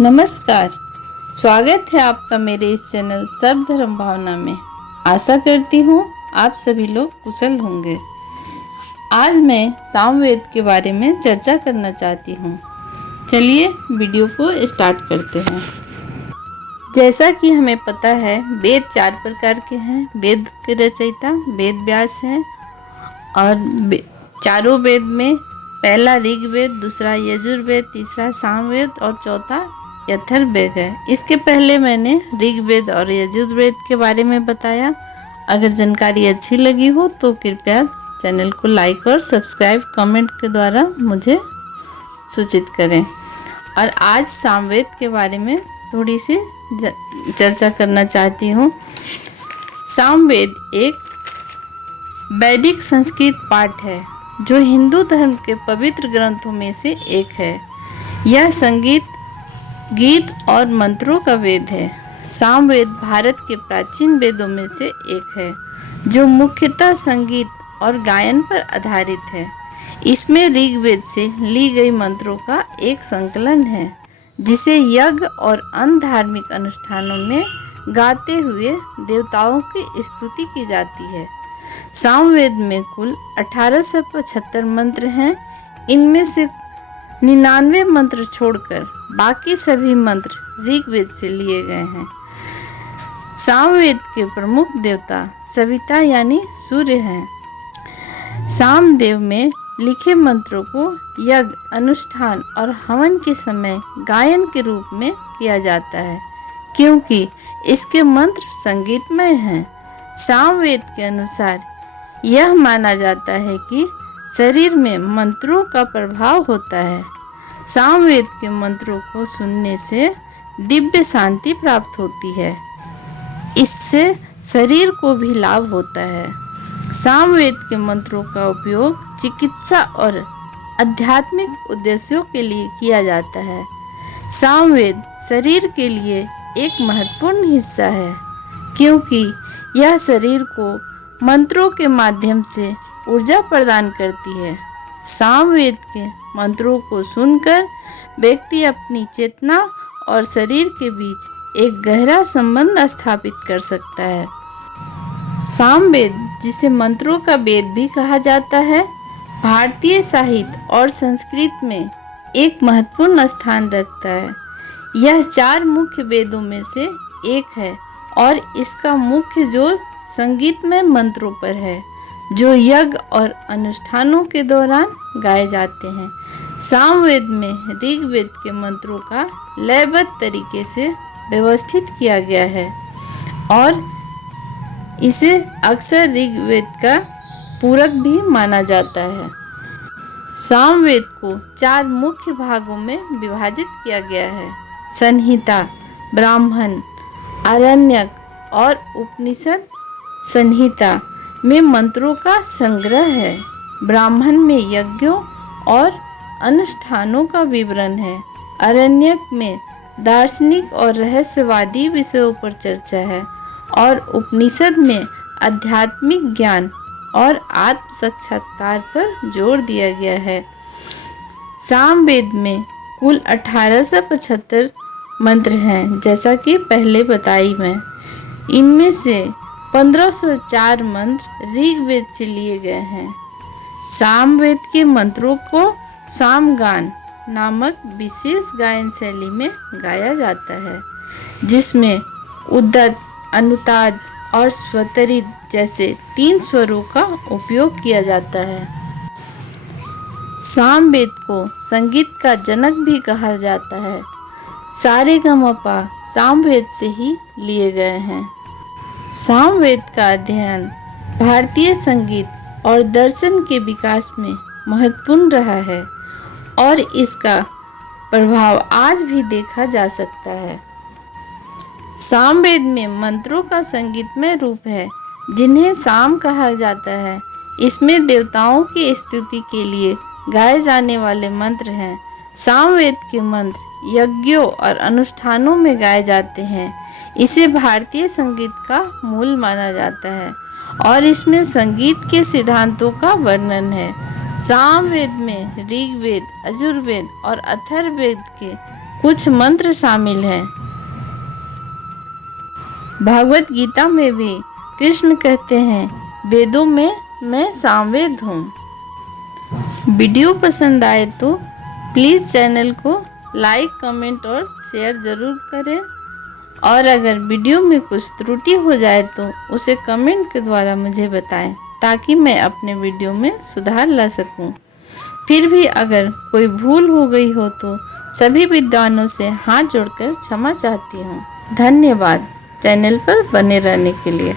नमस्कार। स्वागत है आपका मेरे इस चैनल सर्व धर्म भावना में। आशा करती हूँ आप सभी लोग कुशल होंगे। आज मैं सामवेद के बारे में चर्चा करना चाहती हूँ। चलिए वीडियो को स्टार्ट करते हैं। जैसा कि हमें पता है, वेद 4 प्रकार के हैं। वेद के रचयिता वेद व्यास हैं और चारों वेद में पहला ऋग्वेद, दूसरा यजुर्वेद, तीसरा सामवेद और चौथा अथर्ववेद है। इसके पहले मैंने ऋग्वेद और यजुर्वेद के बारे में बताया। अगर जानकारी अच्छी लगी हो तो कृपया चैनल को लाइक और सब्सक्राइब कमेंट के द्वारा मुझे सूचित करें। और आज सामवेद के बारे में थोड़ी सी चर्चा करना चाहती हूँ। सामवेद एक वैदिक संस्कृत पाठ है जो हिंदू धर्म के पवित्र ग्रंथों में से एक है। यह संगीत, गीत और मंत्रों का वेद है। सामवेद भारत के प्राचीन वेदों में से एक है जो मुख्यतः संगीत और गायन पर आधारित है। इसमें ऋग्वेद से ली गई मंत्रों का एक संकलन है जिसे यज्ञ और अन्य धार्मिक अनुष्ठानों में गाते हुए देवताओं की स्तुति की जाती है। सामवेद में कुल 1875 मंत्र हैं। इनमें से 99 मंत्र छोड़कर बाकी सभी मंत्र ऋग्वेद से लिए गए हैं। सामवेद के प्रमुख देवता सविता यानी सूर्य हैं। सामवेद में लिखे मंत्रों को यज्ञ, अनुष्ठान और हवन के समय गायन के रूप में किया जाता है क्योंकि इसके मंत्र संगीतमय हैं। सामवेद के अनुसार यह माना जाता है कि शरीर में मंत्रों का प्रभाव होता है। सामवेद के मंत्रों को सुनने से दिव्य शांति प्राप्त होती है। इससे शरीर को भी लाभ होता है। सामवेद के मंत्रों का उपयोग चिकित्सा और आध्यात्मिक उद्देश्यों के लिए किया जाता है। सामवेद शरीर के लिए एक महत्वपूर्ण हिस्सा है क्योंकि यह शरीर को मंत्रों के माध्यम से ऊर्जा प्रदान करती है। सामवेद के मंत्रों को सुनकर व्यक्ति अपनी चेतना और शरीर के बीच एक गहरा संबंध स्थापित कर सकता है। सामवेद, जिसे मंत्रों का वेद भी कहा जाता है, भारतीय साहित्य और संस्कृत में एक महत्वपूर्ण स्थान रखता है। यह 4 मुख्य वेदों में से एक है और इसका मुख्य जोर संगीतमय मंत्रों पर है जो यज्ञ और अनुष्ठानों के दौरान गाए जाते हैं। सामवेद में ऋग्वेद के मंत्रों का लयबद्ध तरीके से व्यवस्थित किया गया है और इसे अक्सर ऋग्वेद का पूरक भी माना जाता है। सामवेद को 4 मुख्य भागों में विभाजित किया गया है: संहिता, ब्राह्मण, आरण्यक और उपनिषद। संहिता में मंत्रों का संग्रह है। ब्राह्मण में यज्ञों और अनुष्ठानों का विवरण है। आरण्यक में दार्शनिक और रहस्यवादी विषयों पर चर्चा है और उपनिषद में आध्यात्मिक ज्ञान और आत्म साक्षात्कार पर जोर दिया गया है। सामवेद में कुल 1875 मंत्र हैं, जैसा कि पहले बताई मैं। इनमें से 1504 मंत्र ऋग्वेद से लिए गए हैं। सामवेद के मंत्रों को सामगान नामक विशेष गायन शैली में गाया जाता है जिसमें उद्दत, अनुताद और स्वतरित जैसे 3 स्वरों का उपयोग किया जाता है। सामवेद को संगीत का जनक भी कहा जाता है। सारेगमपा सामवेद से ही लिए गए हैं। सामवेद का अध्ययन भारतीय संगीत और दर्शन के विकास में महत्वपूर्ण रहा है और इसका प्रभाव आज भी देखा जा सकता है। सामवेद में मंत्रों का संगीतमय रूप है जिन्हें साम कहा जाता है। इसमें देवताओं की स्तुति के लिए गाए जाने वाले मंत्र हैं। सामवेद के मंत्र यज्ञों और अनुष्ठानों में गाए जाते हैं। इसे भारतीय संगीत का मूल माना जाता है और इसमें संगीत के सिद्धांतों का वर्णन है। सामवेद में ऋग्वेद, यजुर्वेद और अथर्ववेद के कुछ मंत्र शामिल हैं। भगवत गीता में भी कृष्ण कहते हैं, वेदों में मैं सामवेद हूँ। वीडियो पसंद आए तो प्लीज़ चैनल को लाइक, कमेंट और शेयर ज़रूर करें। और अगर वीडियो में कुछ त्रुटि हो जाए तो उसे कमेंट के द्वारा मुझे बताएं, ताकि मैं अपने वीडियो में सुधार ला सकूं। फिर भी अगर कोई भूल हो गई हो तो सभी विद्वानों से हाथ जोड़कर क्षमा चाहती हूँ। धन्यवाद चैनल पर बने रहने के लिए।